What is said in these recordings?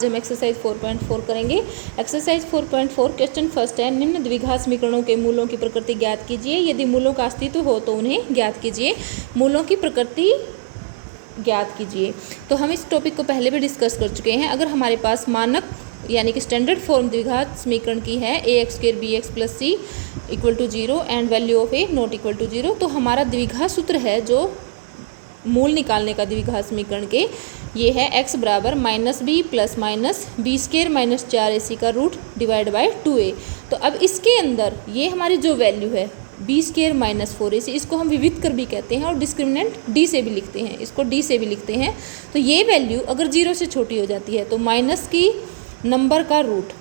हम एक्सरसाइज 4.4 करेंगे। Exercise 4.4 question first है, निम्न द्विघात समीकरणों के मूलों की प्रकृति ज्ञात कीजिए। यदि मूलों का अस्तित्व हो तो उन्हें ज्ञात कीजिए। मूलों की प्रकृति ज्ञात कीजिए। तो हम इस टॉपिक को पहले भी डिस्कस कर चुके हैं। अगर हमारे पास मानक यानी कि स्टैंडर्ड फॉर्म द्विघात समीकरण की है ax² bx + c = 0 and value of a not equal to 0, तो हमारा द्विघात सूत्र है जो मूल निकालने का द्विघात समीकरण के, ये है x बराबर -b + -b² - 4ac का रूट डिवाइड बाय 2a। तो अब इसके अंदर ये हमारी जो वैल्यू है b² - 4ac, इसको हम विविध कर भी कहते हैं और डिस्क्रिमिनेंट d से भी लिखते हैं, इसको d से भी लिखते हैं। तो ये वैल्यू अगर 0 से छोटी हो जाती है तो माइनस की नंबर का रूट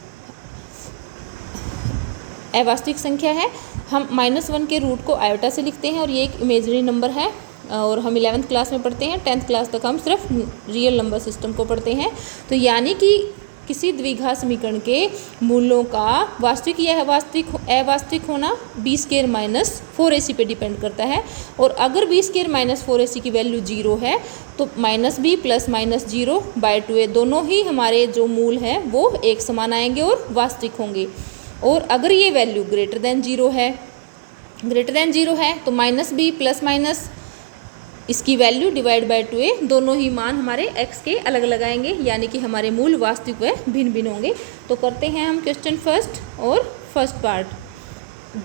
अवास्तविक संख्या है। हम -1 के रूट को आयोटा से लिखते हैं और ये एक इमेजनरी नंबर है। और हम 11th क्लास में पढ़ते हैं, 10th क्लास तक हम सिर्फ रियल नंबर सिस्टम को पढ़ते हैं। तो यानी कि किसी द्विघात समीकरण के मूलों का वास्तविक या अवास्तविक होना b² - 4ac पे डिपेंड करता है। और अगर b² - 4ac की वैल्यू 0 है तो -b + -0/2a दोनों ही हमारे जो मूल हैं वो एक समान आएंगे और वास्तविक होंगे। और अगर ये वैल्यू ग्रेटर देन 0 है तो -b + इसकी वैल्यू डिवाइड बाय 2a दोनों ही मान हमारे x के अलग अलग आएंगे, यानी कि हमारे मूल वास्तविक व भिन्न भिन्न होंगे। तो करते हैं हम क्वेश्चन फर्स्ट और फर्स्ट पार्ट।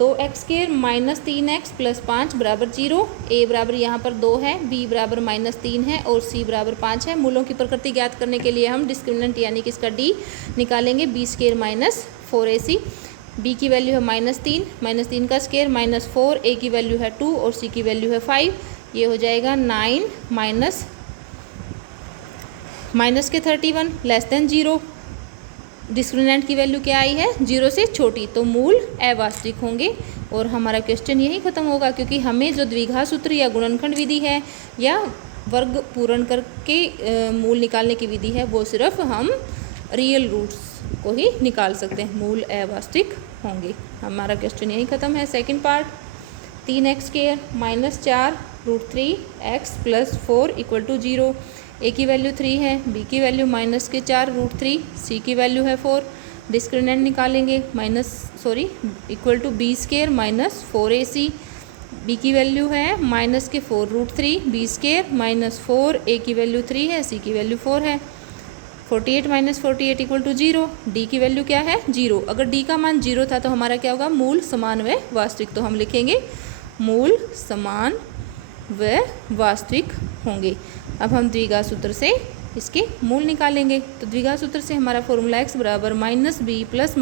2x² - 3x + 5 बराबर 0, a बराबर यहाँ पर 2 है, b बराबर -3 है और c बराबर 5 है। मूलों की प्रकृति ज्ञात करने के लिए हम डिस्क्रिमिनेंट यानी कि इसका d निकालेंगे, b² - 4ac। b की वैल्यू है -3 का स्क्वायर -4, a की वैल्यू है 2 और c की वैल्यू है 5। ये हो जाएगा 9 माइनस के 31 लेस देन 0। डिस्क्रिमिनेंट की वैल्यू क्या आई है? 0 से छोटी, तो मूल अवास्तविक होंगे और हमारा क्वेश्चन यही खत्म होगा। क्योंकि हमें जो द्विघात सूत्र या गुणनखंड विधि है या वर्ग पूर्ण करके मूल निकालने की विधि है, वो सिर्फ हम रियल रूट्स को ही निकाल सकते हैं, मूल अवास्तविक होंगे। हमारा क्वेश्चन यही खत्म है। Second part, 3x² - 4 √3x + 4 = 0। a की वैल्यू 3 है, b की वैल्यू -4 √3, c की वैल्यू है 4। डिस्क्रिमिनेंट निकालेंगे, equal to b² - 4ac। b की वैल्यू है -4 √3, b² - 4, a की वैल्यू 3 है, c की वैल्यू 4 है। 48 - 48 = 0। d की वैल्यू क्या है? 0। अगर d का मान 0 था तो हमारा क्या होगा? मूल समान व वास्तविक। तो हम लिखेंगे मूल समान व वास्तविक होंगे। अब हम द्विघात सूत्र से इसके मूल निकालेंगे। तो द्विघात सूत्र से हमारा फॉर्मूला x बराबर -b +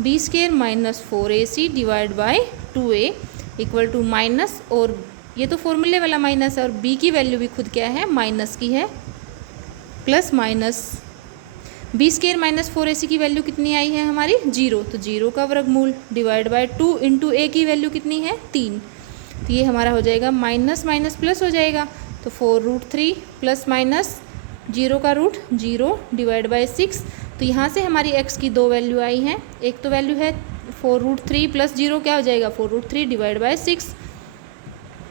-b² - 4ac divide by 2a equal to minus, और ये तो फॉर्मूले वाला माइनस है और b की वैल्यू भी खुद क्या है? माइनस की है, प्लस माइनस b² - 4ac की वैल्यू कितनी आई है हमारी? 0। तो 0 का वर्गमूल डिवाइड बाय 2 इंटू a की वैल्यू कितनी है? 3। तो ये हमारा हो जाएगा माइनस माइनस प्लस हो जाएगा, तो 4 √3 प्लस माइनस 0 का रूट 0 डिवाइड बाय 6। तो यहाँ से हमारी x की दो वैल्यू आई हैं। एक तो वैल्यू है 4 √3 प्लस 0 क्या हो जाएगा? 4 √3 डिवाइड बाय 6,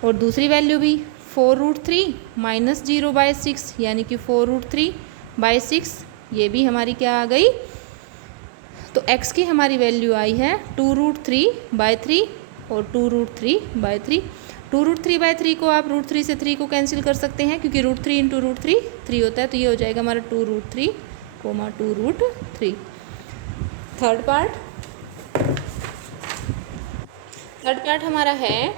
और दूसरी वैल्यू भी 4 √3 - 0 बाय 6 यानी कि 4 √3 बाय 6, ये भी हमारी क्या आ गई? तो x की हमारी वैल्यू आई है 2 √3 बाय 3 और 2 √3 बाय 3। 2 √3 बाय 3 को आप √3 से 3 को कैंसिल कर सकते हैं, क्योंकि √3 इंटू √3 3 होता है। तो ये हो जाएगा हमारा 2 √3, 2 √3। थर्ड पार्ट हमारा है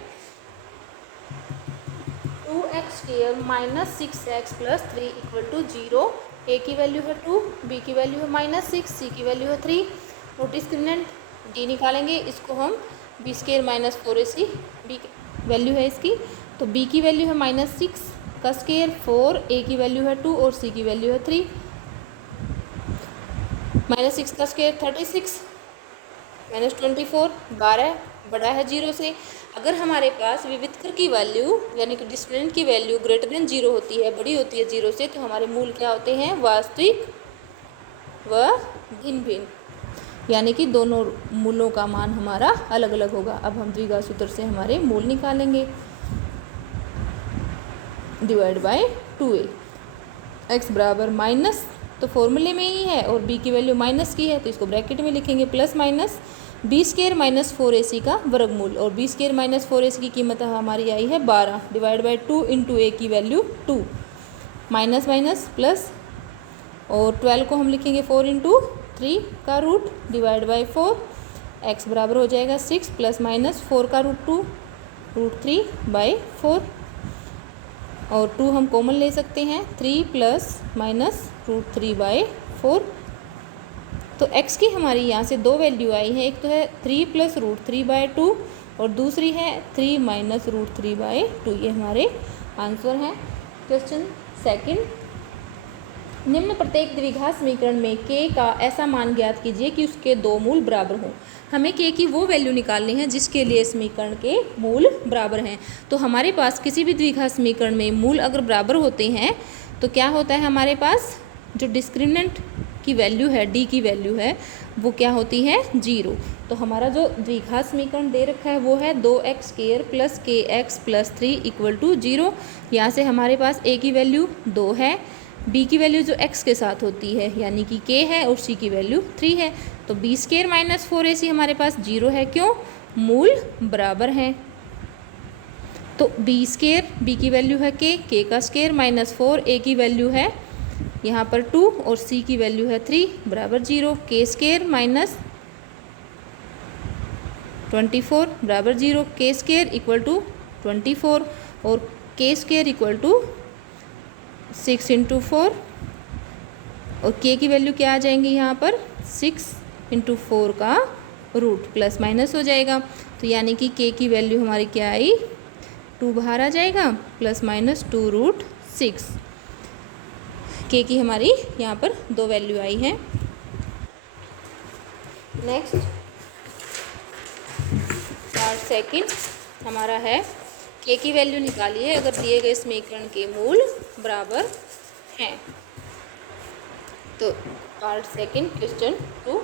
2x² - 6x + 3 = 0। a की वैल्यू है 2, b की वैल्यू है -6, c की वैल्यू है 3। और डिस्क्रिमिनेंट d निकालेंगे, इसको हम b² - 4ac b वैल्यू है इसकी, तो b की वैल्यू है -6 का स्क्वायर 4, a की वैल्यू है 2 और c की वैल्यू है 3। -6 का स्क्वायर 36 -24, 12 बड़ा है 0 से। अगर हमारे पास विविधकर की वैल्यू यानी कि डिस्क्रिमिनेंट की वैल्यू ग्रेटर देन 0 होती है, बड़ी होती है 0 से, तो हमारे मूल क्या होते हैं? वास्तविक व भिन्न भिन्न, यानी कि दोनों मूलों का मान हमारा अलग अलग होगा। अब हम द्विघात सूत्र से हमारे मूल निकालेंगे, डिवाइड बाय 2a। x बराबर तो फॉर्मूले में ही है और b की वैल्यू माइनस की है तो इसको ब्रैकेट में लिखेंगे plus minus b² minus 4ac का वर्गमूल, और b² माइनस 4ac की कीमत हमारी आई है 12 डिवाइड बाई 2 इंटू a की वैल्यू 2, माइनस माइनस प्लस, और 12 को हम लिखेंगे 4 इंटू 3 का रूट डिवाइड बाई 4, x बराबर हो जाएगा 6 प्लस माइनस 4 का रूट 2 रूट 3 बाई 4, और 2 हम कॉमन ले सकते हैं 3 प्लस माइनस रूट 3 बाई 4। तो x की हमारी यहाँ से दो वैल्यू आई है, एक तो है 3 प्लस रूट 3 बाई 2 और दूसरी है 3 माइनस रूट 3 बाई 2। ये हमारे आंसर हैं। क्वेश्चन सेकंड, निम्न प्रत्येक द्विघात समीकरण में k का ऐसा मान ज्ञात कीजिए कि उसके दो मूल बराबर हों। हमें k की वो वैल्यू निकालनी है जिसके लिए समीकरण के मूल बराबर हैं। तो हमारे पास किसी भी द्विघात समीकरण में मूल अगर बराबर होते हैं तो क्या होता है, हमारे पास जो डिस्क्रिमिनेंट की वैल्यू है, d की वैल्यू है, वो क्या होती है 0। तो हमारा जो द्विघात समीकरण दे रखा है वो है 2x² plus kx plus 3 equal to 0। यहाँ से हमारे पास a की वैल्यू 2 है, b की वैल्यू जो x के साथ होती है यानी कि k है, और c की वैल्यू 3 है। तो b² माइनस 4ac हमारे पास 0 है, क्यों, मूल बराबर हैं। तो b² b की वैल्यू है k का स्क्वायर माइनस 4 a की वैल्यू है यहाँ पर 2 और c की वैल्यू है 3 बराबर 0, k² माइनस 24 बराबर 0, k² इक्वल टू 24 और k² इक्वल टू 6 इंटू 4, और k की वैल्यू क्या आ जाएंगी यहाँ पर 6 इंटू 4 का रूट, प्लस माइनस हो जाएगा। तो यानी कि k की वैल्यू हमारी क्या आई, 2 बाहर आ जाएगा, प्लस माइनस 2 रूट 6। k की हमारी यहाँ पर दो वैल्यू आई हैं। नेक्स्ट पार्ट सेकंड हमारा है k की वैल्यू निकालिए अगर दिए गए समीकरण के मूल बराबर हैं। तो part second question 2,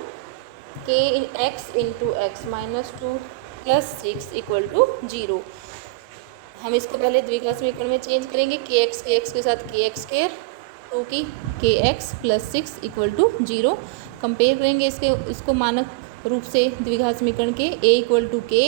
kx into x minus 2 plus 6 equal to 0। हम इसको पहले द्विघात समीकरण में चेंज करेंगे, kx के साथ kx² 2 की kx plus 6 equal to 0। Compare करेंगे इसको मानक रूप से द्विघात समीकरण के, a equal to k,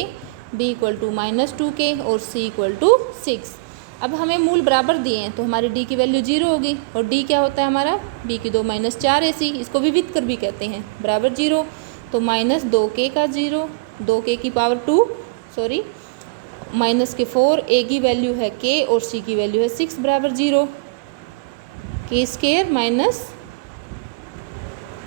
b equal to minus 2k और c इक्वल टू 6। अब हमें मूल बराबर दिए हैं तो हमारी d की वैल्यू 0 होगी, और d क्या होता है हमारा b की 2 माइनस 4ac, इसको विविध कर भी कहते हैं, बराबर 0। तो माइनस 2k का 0, 2k की पावर 2 सॉरी माइनस के 4, a की वैल्यू है k और c की वैल्यू है 6 बराबर 0, k² minus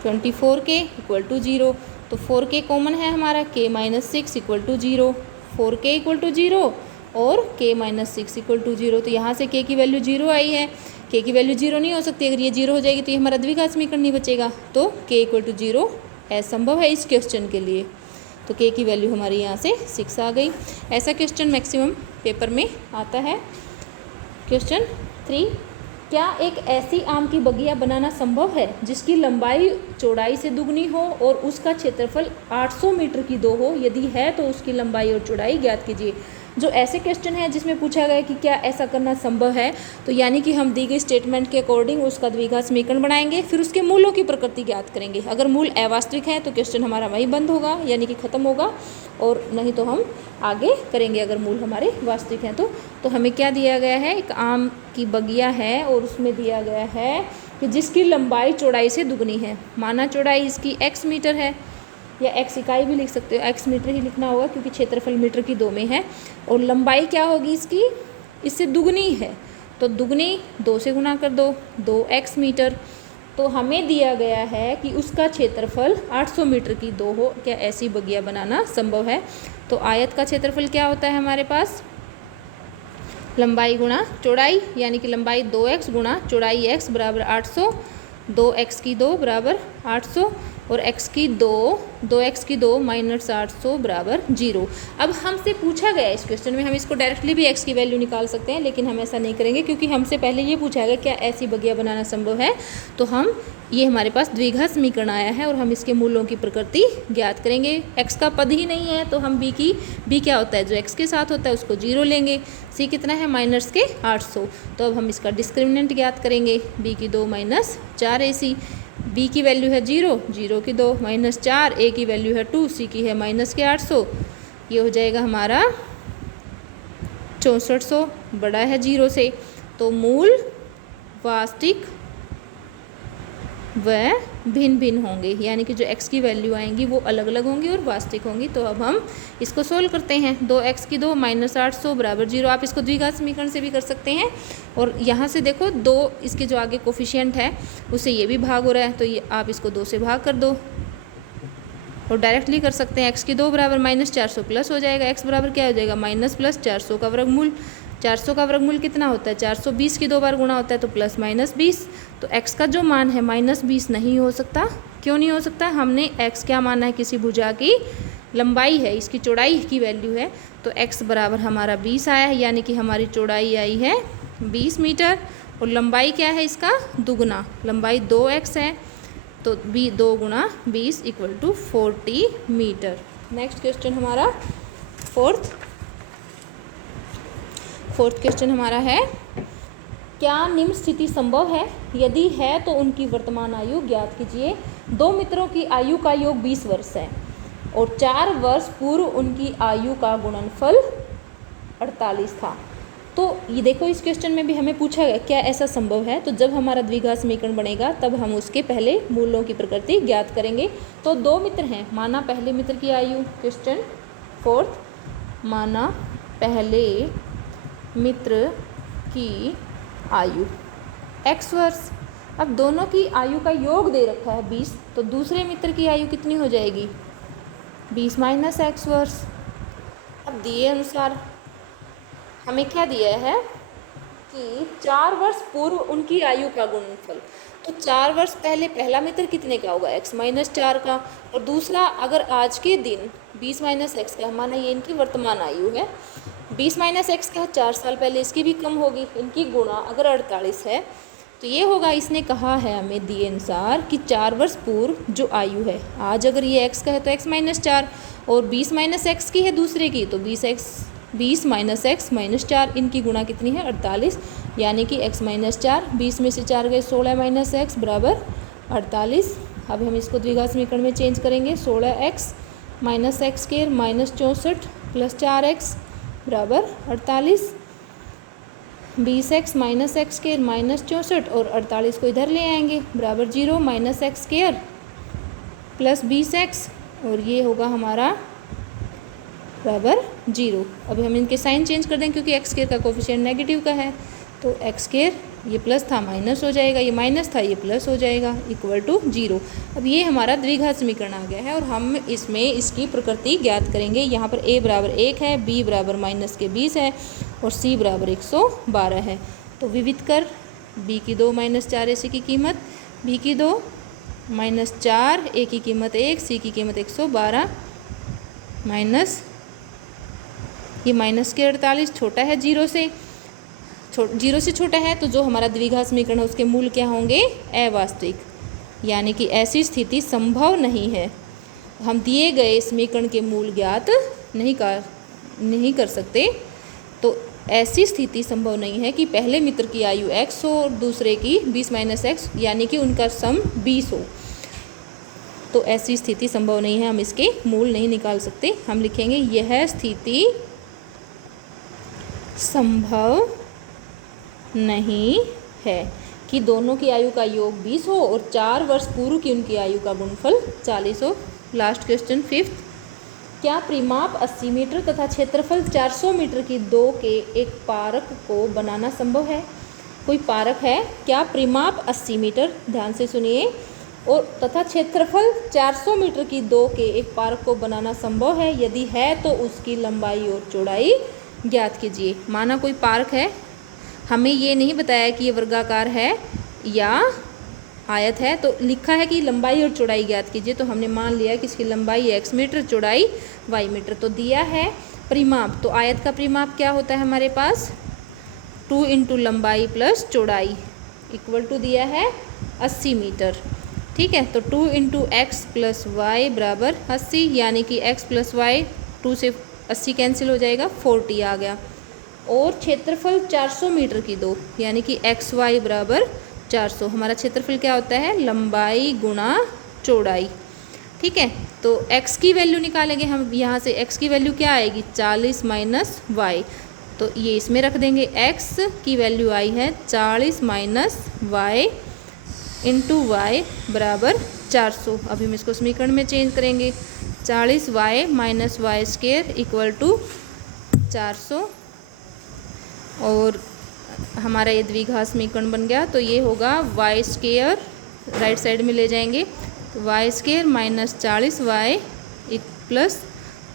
24k equal to 0। तो 4k कॉमन है हमारा, k minus 6 equal to 0, 4k equal to 0 और k माइनस 6 इक्वल टू 0। तो यहाँ से k की वैल्यू 0 आई है, k की वैल्यू 0 नहीं हो सकती, अगर ये 0 हो जाएगी तो ये हमारा द्विघात समीकरण नहीं बचेगा। तो k इक्वल टू 0 असंभव है इस क्वेश्चन के लिए। तो k की वैल्यू हमारी यहाँ से 6 आ गई। ऐसा क्वेश्चन मैक्सिमम पेपर में आता है। क्वेश्चन 3, क्या एक ऐसी आम की बगिया बनाना संभव है जिसकी लंबाई चौड़ाई से दुगनी हो और उसका क्षेत्रफल 800 मीटर की 2 हो? यदि है तो उसकी लंबाई और चौड़ाई ज्ञात कीजिए। जो ऐसे क्वेश्चन है जिसमें पूछा गया कि क्या ऐसा करना संभव है, तो यानी कि हम दी गई स्टेटमेंट के अकॉर्डिंग उसका द्विघात समीकरण बनाएंगे, फिर उसके मूलों की प्रकृति ज्ञात करेंगे। अगर मूल अवास्तविक है तो क्वेश्चन हमारा वहीं बंद होगा, यानी कि ख़त्म होगा, और नहीं तो हम आगे करेंगे अगर मूल हमारे वास्तविक हैं तो हमें क्या दिया गया है, एक आम की बगिया है और उसमें दिया गया है कि जिसकी लंबाई चौड़ाई से दुगनी है। माना चौड़ाई इसकी x मीटर है, या x इकाई भी लिख सकते हो, x मीटर ही लिखना होगा क्योंकि क्षेत्रफल मीटर की 2 में है, और लंबाई क्या होगी इसकी, इससे दुगनी है, तो दुगनी 2 से गुना कर दो, 2x मीटर। तो हमें दिया गया है कि उसका क्षेत्रफल 800 मीटर की 2 हो, क्या ऐसी बगिया बनाना संभव है? तो आयत का क्षेत्रफल क्या होता है हमारे पास, लंबाई गुणा चौड़ाई, यानी कि लंबाई 2x गुणा चौड़ाई x बराबर 800, 2x की 2 बराबर 800 और x की 2x की 2 माइनस 800 बराबर 0। अब हमसे पूछा गया इस क्वेश्चन में, हम इसको डायरेक्टली भी x की वैल्यू निकाल सकते हैं, लेकिन हम ऐसा नहीं करेंगे क्योंकि हमसे पहले ये पूछा गया क्या ऐसी बगिया बनाना संभव है। तो हम ये हमारे पास द्विघात समीकरण आया है और हम इसके मूलों की प्रकृति ज्ञात करेंगे। x का पद ही नहीं है तो हम b क्या होता है, जो x के साथ होता है उसको 0 लेंगे। c कितना है, माइनस के 800। तो अब हम इसका डिस्क्रिमिनेंट ज्ञात करेंगे, b की 2 माइनस 4ac। b की वैल्यू है 0, 0 की 2 माइनस 4, a की वैल्यू है 2, c की है माइनस के 800। ये हो जाएगा हमारा 6400, बड़ा है 0 से। तो मूल वास्तविक व भिन्न भिन्न होंगे, यानी कि जो x की वैल्यू आएंगी वो अलग अलग होंगी और वास्तविक होंगी। तो अब हम इसको सोल्व करते हैं। 2x की 2 माइनस 800 बराबर 0। आप इसको द्विघात समीकरण से भी कर सकते हैं। और यहाँ से देखो 2 इसके जो आगे कोफिशिएंट है उससे ये भी भाग हो रहा है, तो ये आप इसको 2 से भाग कर दो और डायरेक्टली कर सकते हैं। x की 2 बराबर माइनस 400 प्लस हो जाएगा, x बराबर क्या हो जाएगा, माइनस प्लस 400 का वर्गमूल। 400 का वर्गमूल कितना होता है, 420 की 2 बार गुणा होता है, तो प्लस माइनस 20। तो x का जो मान है माइनस 20 नहीं हो सकता। क्यों नहीं हो सकता, हमने x क्या माना है, किसी भुजा की लंबाई है, इसकी चौड़ाई की वैल्यू है। तो x बराबर हमारा 20 आया है, यानी कि हमारी चौड़ाई आई है 20 मीटर और लंबाई क्या है इसका दुगना, लंबाई 2x है। तो 2 गुणा 20 equal to 40 metre. Next question हमारा फोर्थ क्वेश्चन हमारा है, क्या निम्न स्थिति संभव है, यदि है तो उनकी वर्तमान आयु ज्ञात कीजिए। 2 मित्रों की आयु का योग 20 वर्ष है और 4 वर्ष पूर्व उनकी आयु का गुणनफल 48 था। तो ये देखो इस क्वेश्चन में भी हमें पूछा गया क्या ऐसा संभव है। तो जब हमारा द्विघात समीकरण बनेगा तब हम उसके पहले मूलों की प्रकृति ज्ञात करेंगे। तो 2 मित्र हैं, माना पहले मित्र की आयु, क्वेश्चन फोर्थ, माना पहले मित्र की आयु x वर्ष। अब दोनों की आयु का योग दे रखा है 20, तो दूसरे मित्र की आयु कितनी हो जाएगी, 20 माइनस x वर्ष। अब दिए अनुसार हमें क्या दिया है कि 4 वर्ष पूर्व उनकी आयु का गुणनफल। तो 4 वर्ष पहले पहला मित्र कितने का होगा, x माइनस 4 का, और दूसरा अगर आज के दिन 20 माइनस x का, माना ये इनकी वर्तमान आयु है, 20 माइनस x का 4 साल पहले इसकी भी कम होगी, इनकी गुणा अगर 48 है तो ये होगा। इसने कहा है हमें दिए अनुसार कि 4 वर्ष पूर्व जो आयु है, आज अगर ये x का है तो x माइनस 4 और 20 माइनस x की है दूसरे की, तो 20 माइनस x माइनस 4, इनकी गुणा कितनी है 48, यानी कि x माइनस 4, 20 में से 4 गए 16 माइनस x बराबर 48। अब हम इसको द्विघात समीकरण में चेंज करेंगे। 16x minus x square minus 64 plus 4x बराबर 48। 20x minus x square minus 64 और 48 को इधर ले आएंगे बराबर 0, minus x square plus 20x और ये होगा हमारा बराबर 0। अभी हम इनके साइन चेंज कर दें क्योंकि एक्स स्क्वायर का कोफिशिएंट नेगेटिव का है, तो एक्स स्क्वायर ये प्लस था माइनस हो जाएगा, ये माइनस था ये प्लस हो जाएगा, इक्वल टू 0। अब ये हमारा द्विघात समीकरण आ गया है और हम इसमें इसकी प्रकृति ज्ञात करेंगे। यहाँ पर a बराबर 1 है, b बराबर माइनस के 20 है और c बराबर 112 है। तो विविध कर b की 2 माइनस 4ac की कीमत, b की 2 माइनस 4, a की कीमत 1, c की कीमत 112 माइनस ये माइनस के 48 छोटा है 0 से, 0 से छोटा है, तो जो हमारा द्विघात समीकरण है उसके मूल क्या होंगे, अवास्तविक, यानी कि ऐसी स्थिति संभव नहीं है। हम दिए गए समीकरण के मूल ज्ञात नहीं कर सकते। तो ऐसी स्थिति संभव नहीं है कि पहले मित्र की आयु x हो और दूसरे की 20 माइनस x, यानी कि उनका सम 20 हो। तो ऐसी स्थिति संभव नहीं है, हम इसके मूल नहीं निकाल सकते। हम लिखेंगे यह स्थिति संभव नहीं है कि दोनों की आयु का योग 20 हो और 4 वर्ष पूर्व की उनकी आयु का गुणनफल 40 हो। लास्ट क्वेश्चन फिफ्थ, क्या परिमाप 80 मीटर तथा क्षेत्रफल 400 मीटर की 2 के एक पारक को बनाना संभव है। कोई पारक है, क्या परिमाप 80 मीटर, ध्यान से सुनिए, और तथा क्षेत्रफल 400 मीटर की 2 के एक पारक को बनाना संभव है, यदि है तो उसकी लंबाई और चौड़ाई ज्ञात कीजिए। माना कोई पार्क है, हमें ये नहीं बताया कि ये वर्गाकार है या आयत है, तो लिखा है कि लंबाई और चौड़ाई ज्ञात कीजिए। तो हमने मान लिया कि इसकी लंबाई x मीटर, चौड़ाई y मीटर। तो दिया है परिमाप, तो आयत का परिमाप क्या होता है हमारे पास, 2 इंटू लंबाई प्लस चौड़ाई इक्वल टू दिया है 80 मीटर। ठीक है। तो 2 इंटू एक्स प्लस वाई बराबर 80, यानी कि x प्लस वाई 2 से 80 कैंसिल हो जाएगा, 40 आ गया। और क्षेत्रफल 400 मीटर की दो, यानी कि एक्स वाई बराबर 400। हमारा क्षेत्रफल क्या होता है, लंबाई गुणा चौड़ाई। ठीक है, तो x की वैल्यू निकालेंगे हम। यहाँ से x की वैल्यू क्या आएगी, 40 माइनस वाई, तो ये इसमें रख देंगे। x की वैल्यू आई है 40 माइनस वाई इंटू वाई बराबर 400। अभी हम इसको समीकरण में चेंज करेंगे। 40 y minus y square equal to 400, और हमारा ये द्विघात समीकरण बन गया। तो ये होगा वाई स्क्वायर, राइट साइड में ले जाएंगे, तो y square minus 40 y plus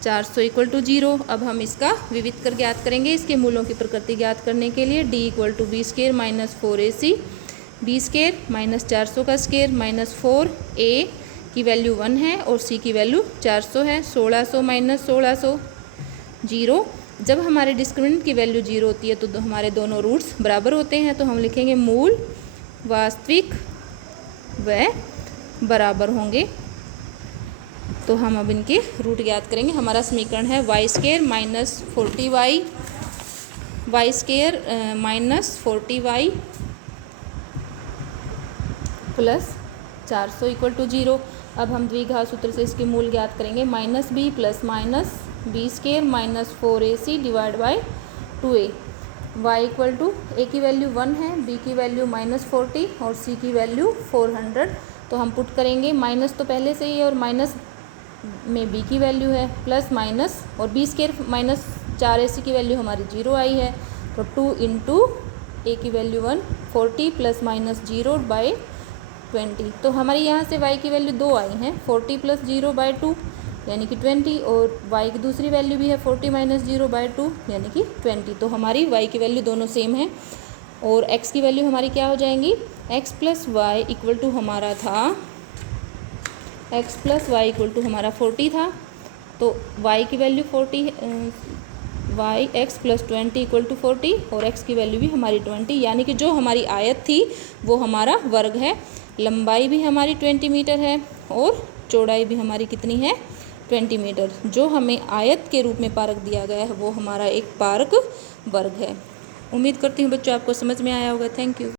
400 equal to 0। अब हम इसका विविध कर ज्ञात करेंगे। इसके मूलों की प्रकृति ज्ञात करने के लिए d equal to b square minus 4ac, b square minus 400 का स्क्वायर माइनस 4a की वैल्यू 1 है और c की वैल्यू 400 है। 1600 माइनस 1600 0। जब हमारे डिस्क्रिमिनेंट की वैल्यू 0 होती है तो हमारे दोनों रूट्स बराबर होते हैं, तो हम लिखेंगे मूल वास्तविक व बराबर होंगे। तो हम अब इनके रूट ज्ञात करेंगे। हमारा समीकरण है y square minus 40 y square minus 40 y plus 400 equal to 0। अब हम द्विघात सूत्र से इसके मूल ज्ञात करेंगे। Minus b plus minus b square minus 4ac divide by 2a। y equal to a की वैल्यू 1 है, b की वैल्यू माइनस 40 और c की वैल्यू 400। तो हम पुट करेंगे, माइनस तो पहले से ही है और माइनस में b की वैल्यू है, प्लस माइनस और b स्क्वायर माइनस 4ac की वैल्यू हमारी 0 आई है। तो 2 इंटू ए की वैल्यू 1 40 प्लस माइनस 0 बाई 20। तो हमारी यहाँ से y की वैल्यू 2 आई हैं, 40 प्लस 0 बाई 2 यानी कि 20, और y की दूसरी वैल्यू भी है 40 माइनस 0 बाई 2 यानी कि 20। तो हमारी y की वैल्यू दोनों सेम है। और x की वैल्यू हमारी क्या हो जाएंगी, x plus y equal to हमारा था, x plus y equal to हमारा 40 था, तो y की value 40, y x plus 20 equal to 40 और x की वैल्यू भी हमारी 20, यानी कि जो हमारी आयत थी वो हमारा वर्ग है। लंबाई भी हमारी 20 मीटर है और चौड़ाई भी हमारी कितनी है, 20 मीटर। जो हमें आयत के रूप में पारक दिया गया है वो हमारा एक पारक वर्ग है। उम्मीद करती हूँ बच्चों आपको समझ में आया होगा। Thank you.